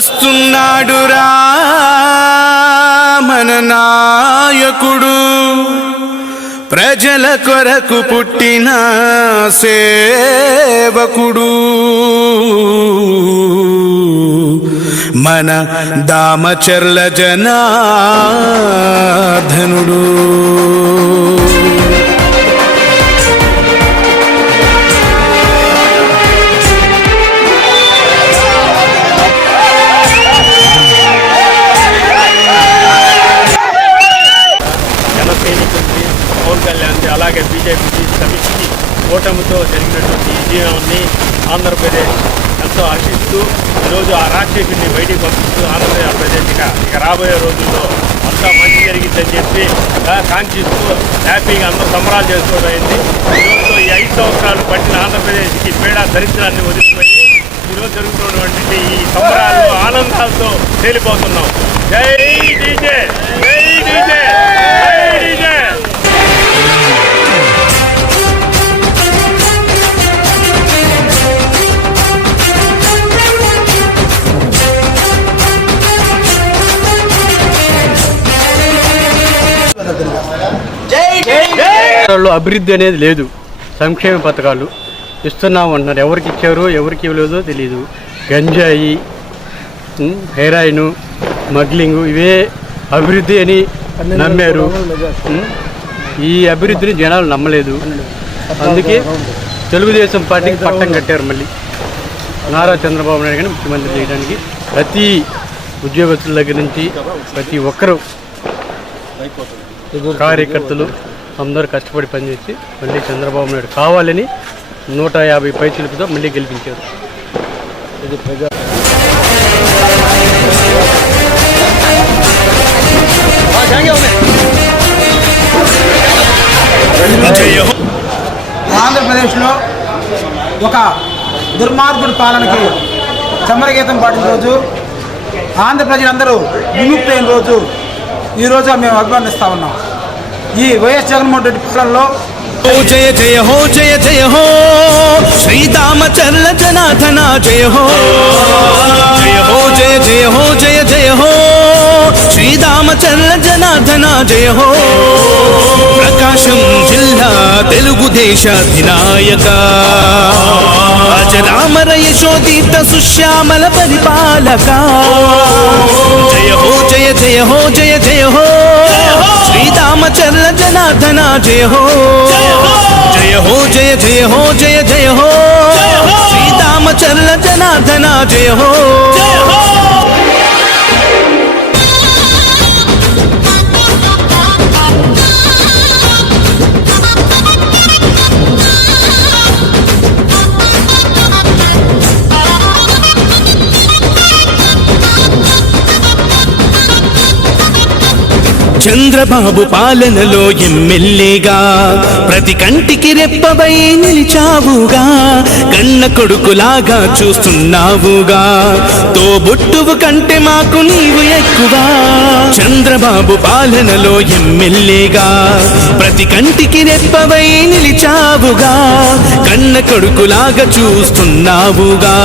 వస్తున్నాడురా మన నాయకుడు, ప్రజల కొరకు పుట్టిన సేవకుడు, మన దామచర్ల జనార్దనుడు. పవన్ కళ్యాణ్ అలాగే బీజేపీకి సమిష్టి కూటమితో జరిగినటువంటి విజయాన్ని ఆంధ్రప్రదేశ్ ఎంతో హర్షిస్తూ ఈరోజు ఆ రాక్షసుని బయటికి పంపిస్తూ ఆంధ్రప్రదేశ్ ఇక రాబోయే రోజుల్లో అంతా మంచి జరిగిందని చెప్పి కాంక్షిస్తూ హ్యాపీగా అందరూ సంబరాలు చేసుకోవడమైంది. ఈరోజు ఈ 5 సంవత్సరాలు పట్టిన ఆంధ్రప్రదేశ్కి పీడా దరిద్రాన్ని వదిలిపోయి ఈరోజు జరుగుతున్నటువంటి ఈ సంబరాలు ఆనందాలతో తేలిపోతున్నాం. జై డీజే, జై డీజే, జై డీజే. అభివృద్ధి అనేది లేదు, సంక్షేమ పథకాలు ఇస్తున్నాము అంటున్నారు. ఎవరికి ఇచ్చారో ఎవరికి ఇవ్వలేదో తెలియదు. గంజాయి, హెరాయిన్, స్మగ్లింగు ఇవే అభివృద్ధి అని నమ్మారు. ఈ అభివృద్ధిని జనాలు నమ్మలేదు. అందుకే తెలుగుదేశం పార్టీకి పట్టం కట్టారు. మళ్ళీ నారా చంద్రబాబు నాయుడు గారిని ముఖ్యమంత్రి చేయడానికి ప్రతి ఉద్యోగస్తుల దగ్గర నుంచి ప్రతి ఒక్కరూ కార్యకర్తలు అందరూ కష్టపడి పనిచేసి మళ్ళీ చంద్రబాబు నాయుడు కావాలని 150 పైచిలుపుతో మళ్ళీ గెలిపించారు. ఇది ప్రజా ఆంధ్రప్రదేశ్లో ఒక దుర్మార్గుడి పాలనకి చమరగీతం పాడిన రోజు, ఆంధ్ర ప్రజలందరూ విముక్తైన రోజు ఈరోజు మేము అభివర్ణిస్తూ ఉన్నాం. ఈ వైఎస్ జగన్మోహన్ రెడ్డి పాలనలో జయ జయ హో, జయ జయ హో, శ్రీరామచర్ల జనార్దన జయ హో, జయ హో, జయ జయ హో, జయ జయ హో, శ్రీరామచర్ల జనార్దన జయ హో. ప్రకాశం జిల్లా తెలుగుదేశాధినాయక, అజరామర యశోదీప్త సుశ్యామల పరిపాలక. జయ హో, జయ జయ హో, జయ జయ హో, శ్రీరామచర్ల జనార్దన జయ హో, జయ హో, జయ జయ హో, జయ జయ హో, శ్రీరామచర్ల జనార్దన జయ హో. చంద్రబాబు పాలనలో ఎమ్మెల్యేగా ప్రతి కంటికి రెప్పవై నిలిచావుగా, కన్న కొడుకులాగా చూస్తున్నావుగా, తోబుట్టువు కంటే మాకు నీవు ఎక్కువ. చంద్రబాబు పాలనలో ఎమ్మెల్యేగా ప్రతి కంటికి రెప్పవై నిలిచావుగా, కన్న కొడుకులాగా చూస్తున్నావుగా.